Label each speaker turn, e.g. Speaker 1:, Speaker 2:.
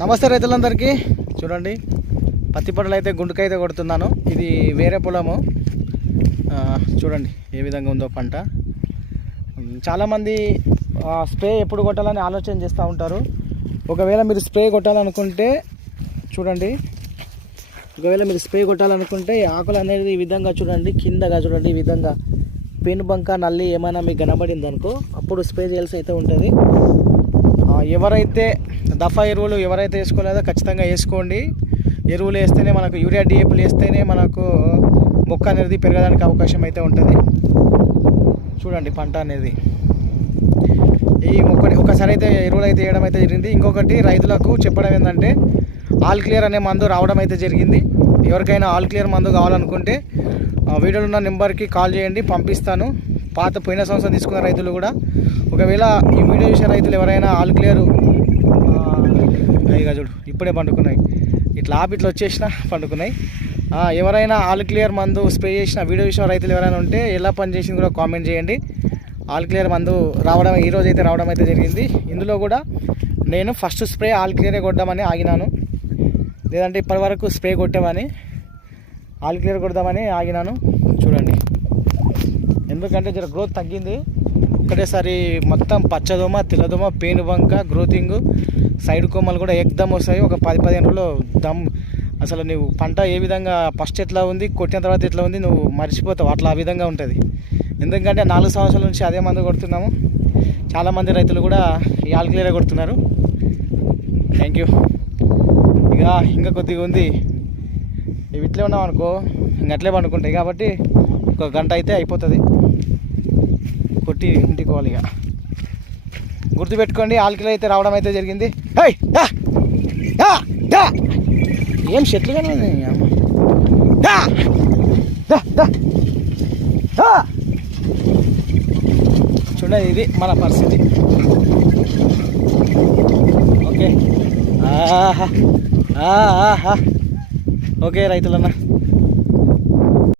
Speaker 1: నమస్తే రైతులందరికీ. చూడండి పత్తి పంటలు అయితే గుండుకైతే కొడుతున్నాను. ఇది వేరే పొలము. చూడండి ఏ విధంగా ఉందో పంట. చాలామంది స్ప్రే ఎప్పుడు కొట్టాలని ఆలోచన చేస్తూ ఉంటారు. ఒకవేళ మీరు స్ప్రే కొట్టాలనుకుంటే చూడండి ఒకవేళ మీరు స్ప్రే కొట్టాలనుకుంటే ఈ ఆకులు అనేది ఈ విధంగా చూడండి కిందగా చూడండి ఈ విధంగా. పెను బంక నల్లి ఏమైనా మీకు కనబడింది అనుకో అప్పుడు స్ప్రే చేయాల్సి అయితే ఉంటుంది. ఎవరైతే దఫా ఎరువులు ఎవరైతే వేసుకోలేదో ఖచ్చితంగా వేసుకోండి. ఎరువులు వేస్తేనే మనకు యూరియా డిఏపులు వేస్తేనే మనకు మొక్క అనేది పెరగడానికి అవకాశం అయితే ఉంటుంది. చూడండి పంట అనేది. ఈ మొక్కని ఒకసారి అయితే ఎరువులు అయితే వేయడం అయితే జరిగింది. ఇంకొకటి రైతులకు చెప్పడం ఏంటంటే ఆల్ క్లియర్ అనే మందు రావడం అయితే జరిగింది. ఎవరికైనా ఆల్ క్లియర్ మందు కావాలనుకుంటే వీడియోలో ఉన్న నెంబర్కి కాల్ చేయండి పంపిస్తాను. పాత పోయిన సంవత్సరం తీసుకున్న రైతులు కూడా ఒకవేళ ఈ వీడియో చూసే రైతులు ఎవరైనా ఆల్ క్లియర్ ఇక చూడు ఇప్పుడే పండుకున్నాయి. ఇట్లా ఆపి ఇట్లా వచ్చేసిన పండుకున్నాయి. ఎవరైనా ఆల్ క్లియర్ మందు స్ప్రే చేసిన వీడియో చూసిన రైతులు ఎవరైనా ఉంటే ఎలా పని చేసింది కూడా కామెంట్ చేయండి. ఆల్ క్లియర్ మందు రావడం ఈరోజు అయితే రావడం అయితే జరిగింది. ఇందులో కూడా నేను ఫస్ట్ స్ప్రే ఆల్ క్లియరే కొడదామని ఆగినాను. లేదంటే ఇప్పటి వరకు స్ప్రే కొట్టామని ఆల్ క్లియర్ కొడదామని ఆగినాను. చూడండి. ఎందుకంటే జర గ్రోత్ తగ్గింది. ఒకటేసారి మొత్తం పచ్చదోమ తెల్లదోమ పేను బంక గ్రోతింగ్ సైడ్ కొమ్మలు కూడా ఎక్దమ్ వస్తాయి. ఒక పది పదిహేను రోజులు దమ్. అసలు నువ్వు పంట ఏ విధంగా ఫస్ట్ ఎట్లా ఉంది కొట్టిన తర్వాత ఎట్లా ఉంది నువ్వు మర్చిపోతావు. అట్లా ఆ విధంగా ఉంటుంది. ఎందుకంటే నాలుగు సంవత్సరాల నుంచి అదే మందు కొడుతున్నాము. చాలామంది రైతులు కూడా ఈ కొడుతున్నారు. థ్యాంక్ యూ ఇక ఇంకా కొద్దిగా ఉంది. ఇవి ఇట్లే ఉన్నాం అనుకో ఇంక అట్లే పండుకుంటాయి. కాబట్టి ఒక గంట అయితే అయిపోతుంది. కొట్టి ఇంటికి పోవాలి ఇక. గుర్తుపెట్టుకోండి ఆల్కిలో అయితే రావడం అయితే జరిగింది. హై! ఏం చెట్లుగానే కానీ చూడండి ఇది మన పరిస్థితి. ఓకే. ఆహా ఆహా. ఓకే రైతులన్న.